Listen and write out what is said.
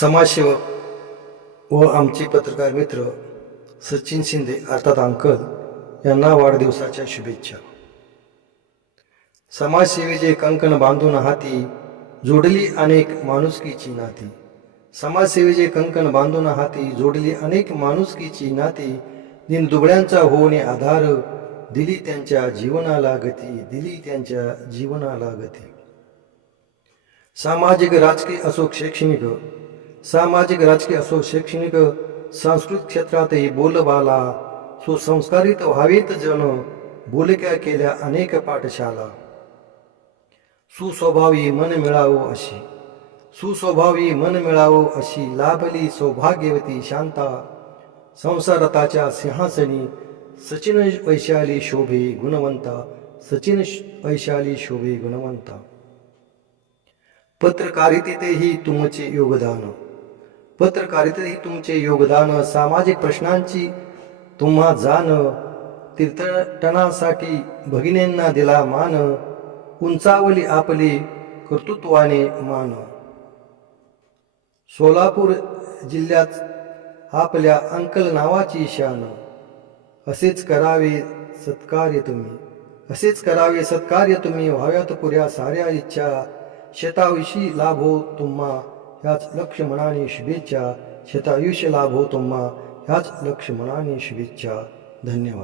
समाजसेवक व आमचे पत्रकार मित्र सचिन शिंदे अर्थात अंकल यांना वाढदिवसाच्या शुभेच्छा. समाजसेवेचे कंकण बांधून हाती जोडली अनेक माणुसकीची नाती. समाजसेवेचे कंकण बांधून हाती जोडली अनेक माणुसकीची नाती. दीनदुबळ्यांचा होणे आधार दिली त्यांच्या जीवनाला गती. दिली त्यांच्या जीवनाला गती. सामाजिक राजकीय असो शैक्षणिक शैक्षणिक सांस्कृतिक क्षेत्रातही बोलबाला. सुसंस्कारित व्हावेत जन बोलक्या केल्या अनेक पाठशाला. सुस्वभावी मन मिळावो अशी लाभली सौभाग्यवती शांता. संसारताच्या सिंहासनी सचिन वैशाली शोभे गुणवंता. सचिन वैशाली शोभे गुणवंता. पत्रकारितेतही तुमचे योगदान. सामाजिक प्रश्नांची तुम्हा जाण. तीर्थटनासाठी भगिनींना दिला मान. उंचावली आपली कर्तृत्वाने मान. सोलापूर जिल्ह्यात आपल्या अंकल नावाची शान. असेच करावे सत्कार्य तुम्ही. व्हाव्यात पुऱ्या साऱ्या इच्छा. शतायुषी लाभो तुम्हा ह्याच लक्ष्मणाने शुभेच्छा. शतायुष्य लाभो तुम्हा ह्याच लक्ष्मणाने शुभेच्छा. धन्यवाद.